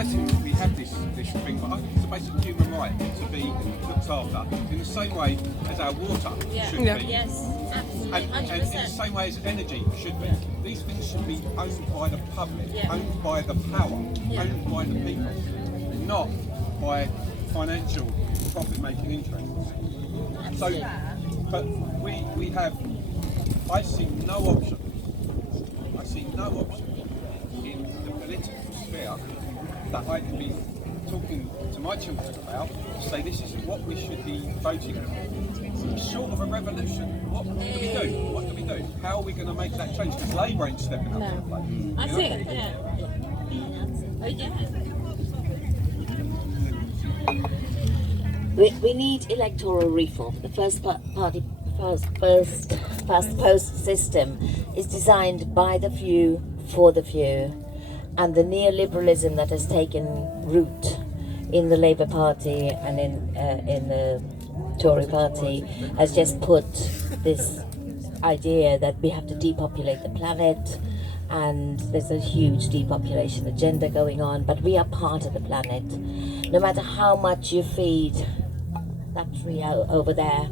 blessing that we have this thing, but it's a basic human right to be looked after in the same way as our water should be. Yes, absolutely, And in the same way as energy should be. These things should be owned by the public, owned by the power, owned by the people, not by financial profit-making interests. So, but we have, I see no option in the political sphere that I can be talking to my children about to say this is what we should be voting for. Short of a revolution, what do we do? What do we do? How are we going to make that change? Because Labour ain't stepping up to the plate. I think, We need electoral reform. The first past post system is designed by the few for the few, and the neoliberalism that has taken root in the Labour Party and in the Tory Party has just put this idea that we have to depopulate the planet, and there's a huge depopulation agenda going on, but we are part of the planet. No matter how much you feed that tree over there,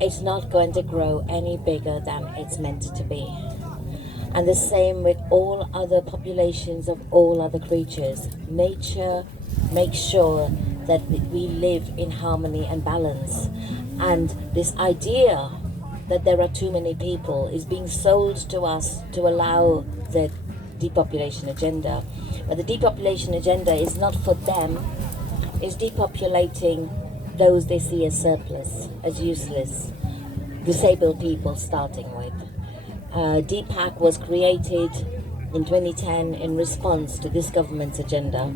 it's not going to grow any bigger than it's meant to be. And the same with all other populations of all other creatures. Nature makes sure that we live in harmony and balance. And this idea that there are too many people is being sold to us to allow the depopulation agenda. But the depopulation agenda is not for them, it's depopulating those they see as surplus, as useless, disabled people starting with. DPAC was created in 2010 in response to this government's agenda,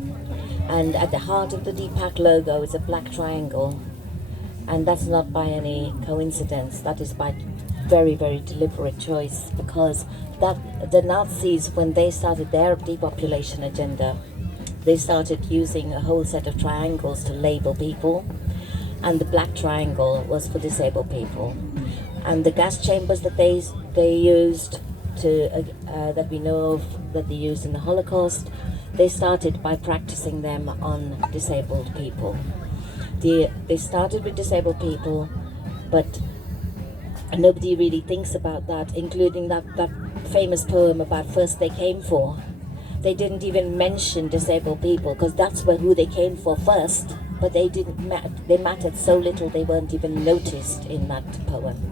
and at the heart of the DPAC logo is a black triangle, and that's not by any coincidence. That is by very, very deliberate choice, because that the Nazis, when they started their depopulation agenda, they started using a whole set of triangles to label people, and the black triangle was for disabled people. And the gas chambers that they used to that we know of, that they used in the Holocaust, they started by practicing them on disabled people. They started with disabled people, but nobody really thinks about that, including that famous poem about first they came for. They didn't even mention disabled people, because that's who they came for first, but they mattered so little they weren't even noticed in that poem.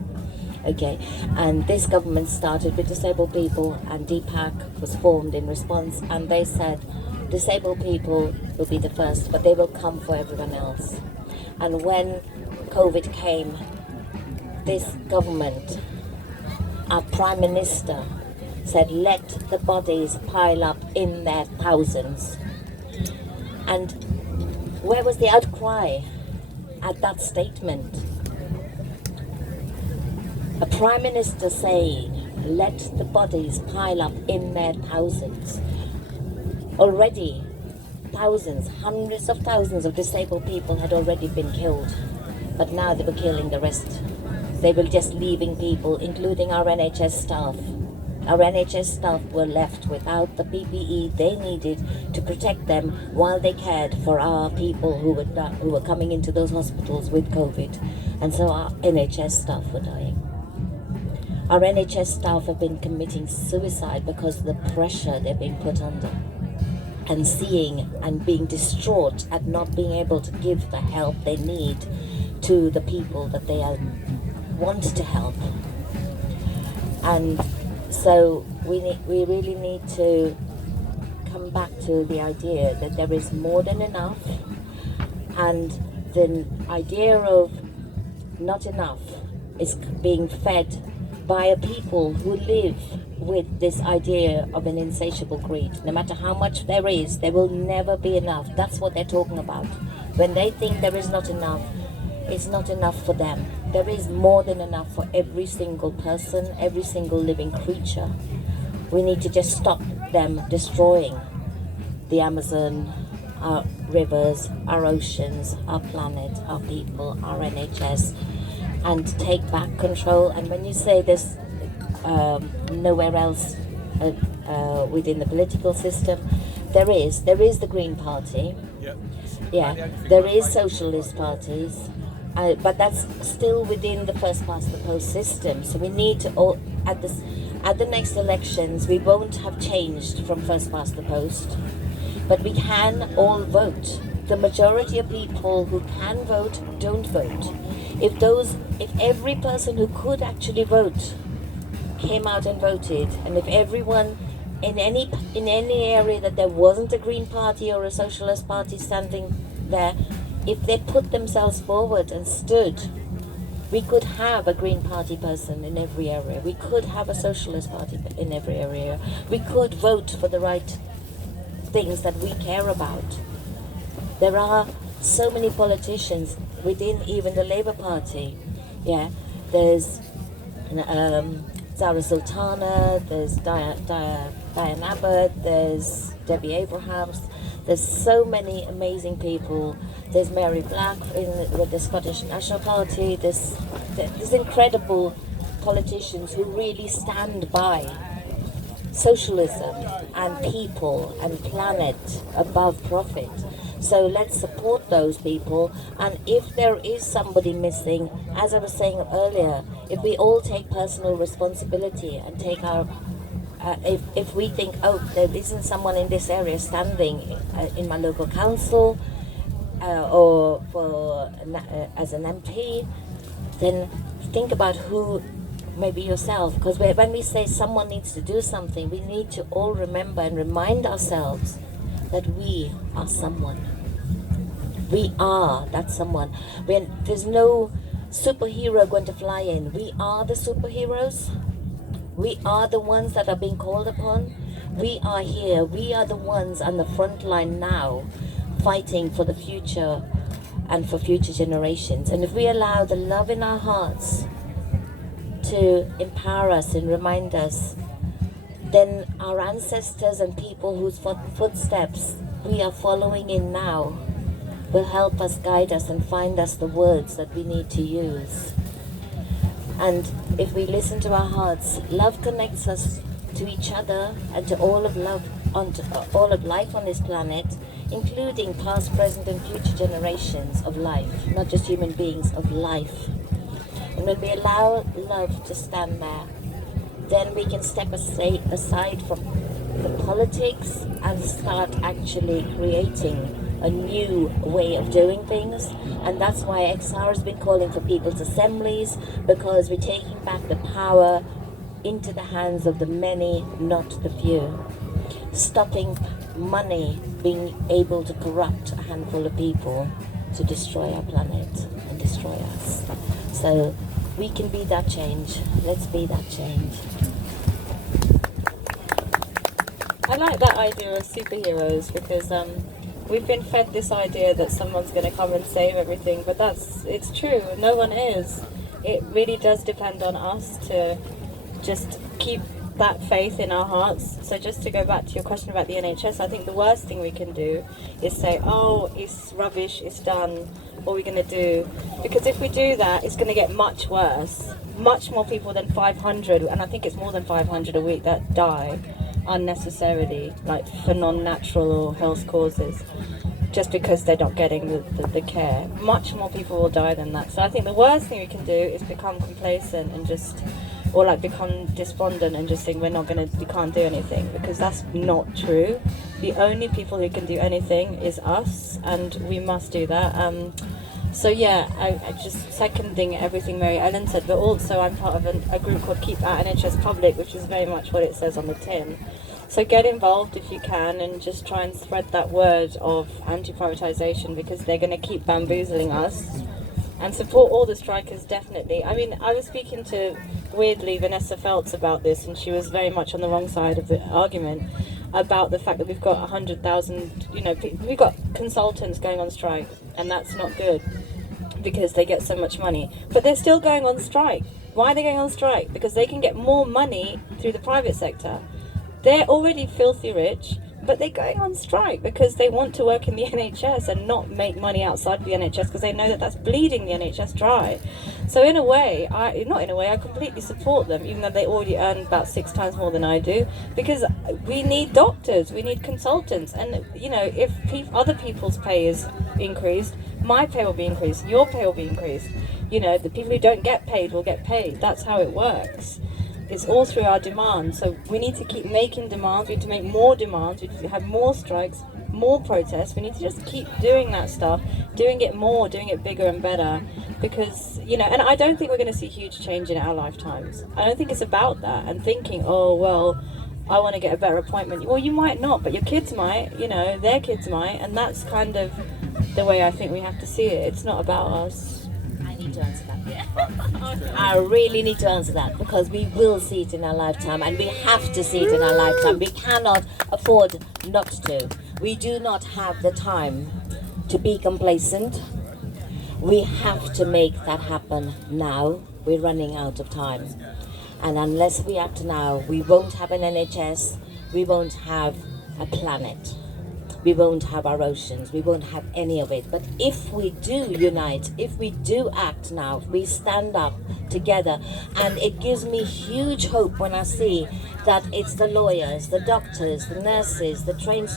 Okay, and this government started with disabled people, and DPAC was formed in response, and they said disabled people will be the first, but they will come for everyone else. And when COVID came, this government, our Prime Minister, said let the bodies pile up in their thousands. And where was the outcry at that statement? A Prime Minister saying, let the bodies pile up in their thousands. Already, thousands, hundreds of thousands of disabled people had already been killed. But now they were killing the rest. They were just leaving people, including our NHS staff. Our NHS staff were left without the PPE they needed to protect them while they cared for our people who were coming into those hospitals with COVID. And so our NHS staff were dying. Our NHS staff have been committing suicide because of the pressure they're being put under, and seeing and being distraught at not being able to give the help they need to the people that they want to help. And so we really need to come back to the idea that there is more than enough, and the idea of not enough is being fed by a people who live with this idea of an insatiable greed. No matter how much there is, there will never be enough. That's what they're talking about. When they think there is not enough, it's not enough for them. There is more than enough for every single person, every single living creature. We need to just stop them destroying the Amazon, our rivers, our oceans, our planet, our people, our NHS, and take back control. And when you say there's nowhere else within the political system, there is the Green Party. Yeah. Yeah, there is socialist parties, but that's still within the first past the post system. So we need to all at the next elections we won't have changed from first past the post, but we can all vote. The majority of people who can vote don't vote. If every person who could actually vote came out and voted, and if everyone in any area that there wasn't a Green Party or a Socialist Party standing there, if they put themselves forward and stood, we could have a Green Party person in every area. We could have a Socialist Party in every area. We could vote for the right things that we care about. There are so many politicians within even the Labour Party. Yeah, there's Zara Sultana, there's Diane Abbott, there's Debbie Abrahams. There's so many amazing people. There's Mary Black with the Scottish National Party. There's incredible politicians who really stand by socialism and people and planet above profit. So let's support those people, and if there is somebody missing, as I was saying earlier, if we all take personal responsibility and take our if we think, oh, there isn't someone in this area standing in my local council or as an MP, then think about who, maybe yourself, because when we say someone needs to do something, we need to all remember and remind ourselves that we are someone. We are that someone. There's no superhero going to fly in. We are the superheroes. We are the ones that are being called upon. We are here. We are the ones on the front line now, fighting for the future and for future generations. And if we allow the love in our hearts to empower us and remind us, then our ancestors and people whose footsteps we are following in now will help us, guide us, and find us the words that we need to use. And if we listen to our hearts, love connects us to each other and to all of life on this planet, including past, present, and future generations of life, not just human beings, of life. And when we allow love to stand there, then we can step aside from the politics and start actually creating a new way of doing things. And that's why XR has been calling for people's assemblies, because we're taking back the power into the hands of the many, not the few. Stopping money being able to corrupt a handful of people to destroy our planet and destroy us. So we can be that change. Let's be that change. I like that idea of superheroes, because we've been fed this idea that someone's going to come and save everything, but it's true, no one is. It really does depend on us to just keep that faith in our hearts. So just to go back to your question about the NHS, I think the worst thing we can do is say, oh, it's rubbish, it's done, what are we going to do? Because if we do that, it's going to get much worse. Much more people than 500, and I think it's more than 500 a week that die unnecessarily, like for non-natural or health causes, just because they're not getting the care. Much more people will die than that. So I think the worst thing we can do is become complacent and become despondent and just think we can't do anything, because that's not true. The only people who can do anything is us, and we must do that. So yeah, I just seconding everything Mary Ellen said, but also I'm part of a group called Keep Our NHS Public, which is very much what it says on the tin. So get involved if you can, and just try and spread that word of anti-privatisation, because they're going to keep bamboozling us. And support all the strikers, definitely. I mean, I was speaking to, weirdly, Vanessa Feltz about this, and she was very much on the wrong side of the argument about the fact that we've got 100,000, we've got consultants going on strike, and that's not good because they get so much money. But they're still going on strike. Why are they going on strike? Because they can get more money through the private sector. They're already filthy rich. but they're going on strike because they want to work in the NHS and not make money outside the NHS because they know that that's bleeding the NHS dry. So in a way, I completely support them, even though they already earn about 6 times more than I do, because we need doctors, we need consultants, and you know, if other people's pay is increased, my pay will be increased, your pay will be increased. You know, the people who don't get paid will get paid. That's how it works. It's all through our demand. So we need to keep making demands. We need to make more demands. We need to have more strikes, more protests. We need to just keep doing that stuff, doing it more, doing it bigger and better. Because, you know, and I don't think we're going to see huge change in our lifetimes. I don't think it's about that and thinking, oh, well, I want to get a better appointment. Well, you might not, but your kids might, you know, their kids might. And that's kind of the way I think we have to see it. It's not about us. I need to answer that. I really need to answer that because we will see it in our lifetime and we have to see it in our lifetime. We cannot afford not to. We do not have the time to be complacent. We have to make that happen now. We're running out of time. And unless we act now, we won't have an NHS, we won't have a planet. We won't have our oceans, we won't have any of it. But if we do unite, if we do act now, if we stand up together, and it gives me huge hope when I see that it's the lawyers, the doctors, the nurses, the train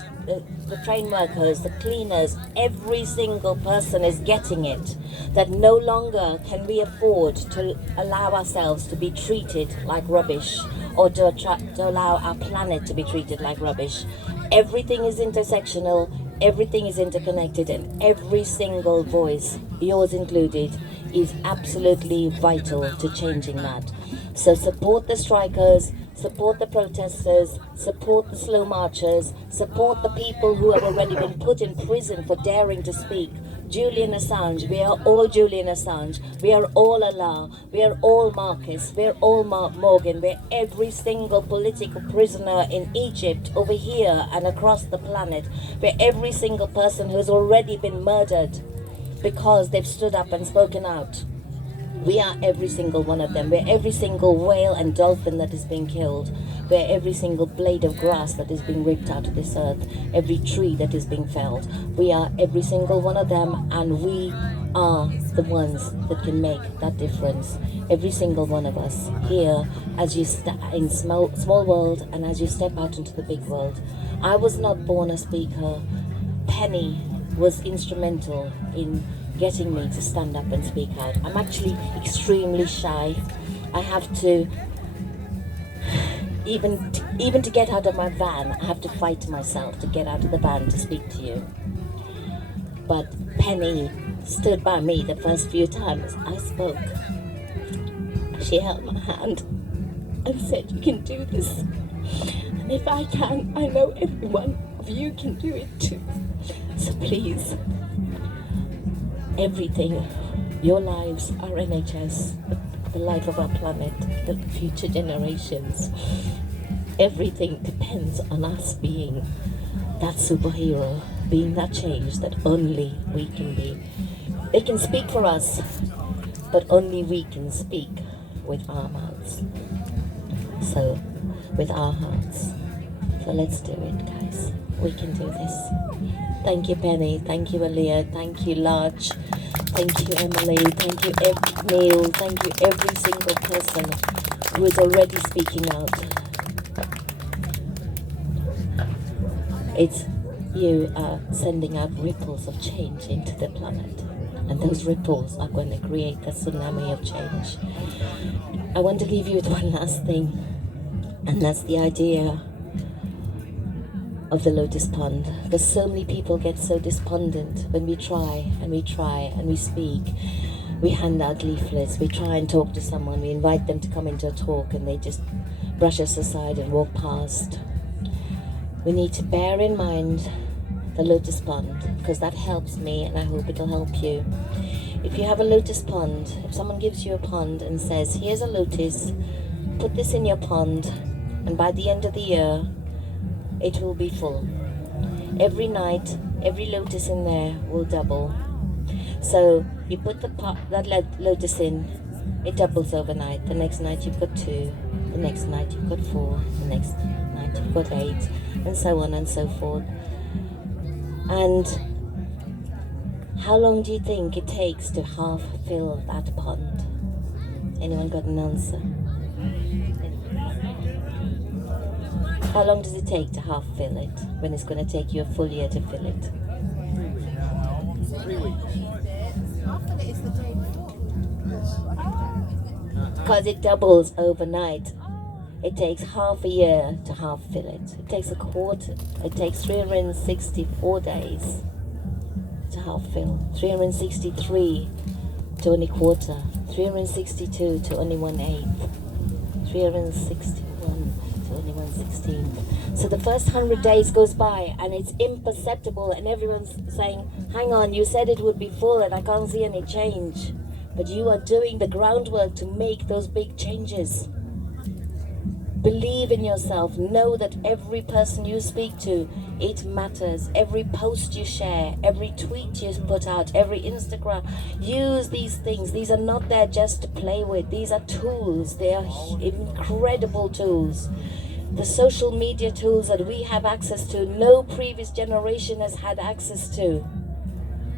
workers, the cleaners, every single person is getting it. That no longer can we afford to allow ourselves to be treated like rubbish or to allow our planet to be treated like rubbish. Everything is intersectional, everything is interconnected, and every single voice, yours included, is absolutely vital to changing that. So support the strikers, support the protesters, support the slow marchers, support the people who have already been put in prison for daring to speak. Julian Assange, we are all Julian Assange, we are all Allah, we are all Marcus, we are all Morgan, we're every single political prisoner in Egypt, over here and across the planet. We're every single person who's already been murdered because they've stood up and spoken out. We are every single one of them. We're every single whale and dolphin that is being killed. We're every single blade of grass that is being ripped out of this earth. Every tree that is being felled. We are every single one of them, and we are the ones that can make that difference. Every single one of us here, as you in small world and as you step out into the big world. I was not born a speaker. Penny was instrumental in getting me to stand up and speak out. I'm actually extremely shy. I have to, even to get out of my van, I have to fight myself to get out of the van to speak to you. But Penny stood by me the first few times I spoke. She held my hand and said, "You can do this. And if I can, I know every one of you can do it too. So please, everything, your lives, our NHS, the life of our planet, the future generations, everything depends on us being that superhero, being that change that only we can be. They can speak for us, but only we can speak with our mouths. So, with our hearts. So let's do it, guys. We can do this. Thank you, Penny. Thank you, Alia. Thank you, Larch. Thank you, Emily. Thank you, Neil. Thank you, every single person who is already speaking out. It's you are sending out ripples of change into the planet. And those ripples are going to create a tsunami of change. I want to leave you with one last thing. And that's the idea of the lotus pond, because so many people get so despondent when we try and we speak. We hand out leaflets, we try and talk to someone, we invite them to come into a talk and they just brush us aside and walk past. We need to bear in mind the lotus pond, because that helps me and I hope it'll help you. If you have a lotus pond, if someone gives you a pond and says, "Here's a lotus, put this in your pond, and by the end of the year it will be full. Every night, every lotus in there will double." So you put that lotus in, it doubles overnight. The next night you've got 2, the next night you've got 4, the next night you've got 8, and so on and so forth. And how long do you think it takes to half fill that pond? Anyone got an answer? How long does it take to half fill it when it's going to take you a full year to fill it? 3 weeks. Because it doubles overnight. It takes half a year to half fill it. It takes a quarter. It takes 364 days to half fill. 363 to only quarter. 362 to only 1/8. 361 to only 1/16. So the first 100 days goes by and it's imperceptible, and everyone's saying, hang on, you said it would be full and I can't see any change. But you are doing the groundwork to make those big changes. Believe in yourself. Know that every person you speak to, it matters. Every post you share, every tweet you put out, every Instagram. Use these things. These are not there just to play with. These are tools. They are incredible tools. The social media tools that we have access to, no previous generation has had access to.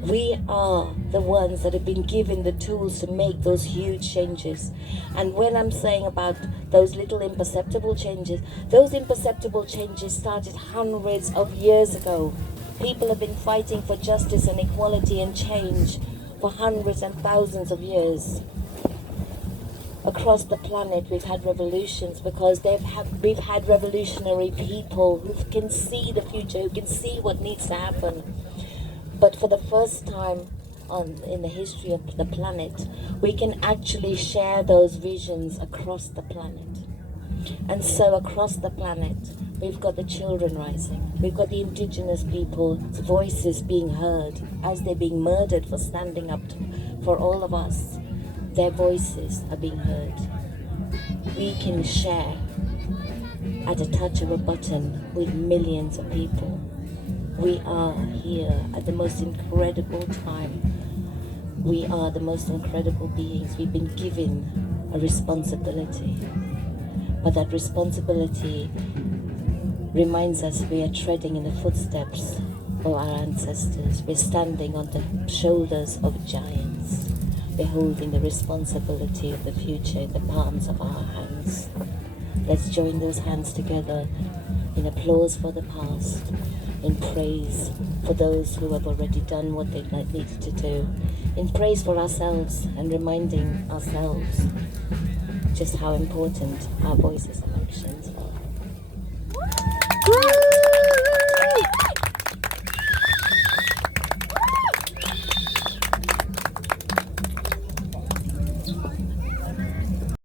We are the ones that have been given the tools to make those huge changes. And when I'm saying about those little imperceptible changes, those imperceptible changes started hundreds of years ago. People have been fighting for justice and equality and change for hundreds and thousands of years. Across the planet we've had revolutions because we've had revolutionary people who can see the future, who can see what needs to happen. But for the first time in the history of the planet, we can actually share those visions across the planet. And so across the planet, we've got the children rising. We've got the indigenous people's voices being heard as they're being murdered for standing up for all of us. Their voices are being heard. We can share at a touch of a button with millions of people. We are here at the most incredible time. We are the most incredible beings. We've been given a responsibility. But that responsibility reminds us we are treading in the footsteps of our ancestors. We're standing on the shoulders of giants. We're holding the responsibility of the future in the palms of our hands. Let's join those hands together in applause for the past, in praise for those who have already done what they needed to do, in praise for ourselves and reminding ourselves just how important our voices and actions are.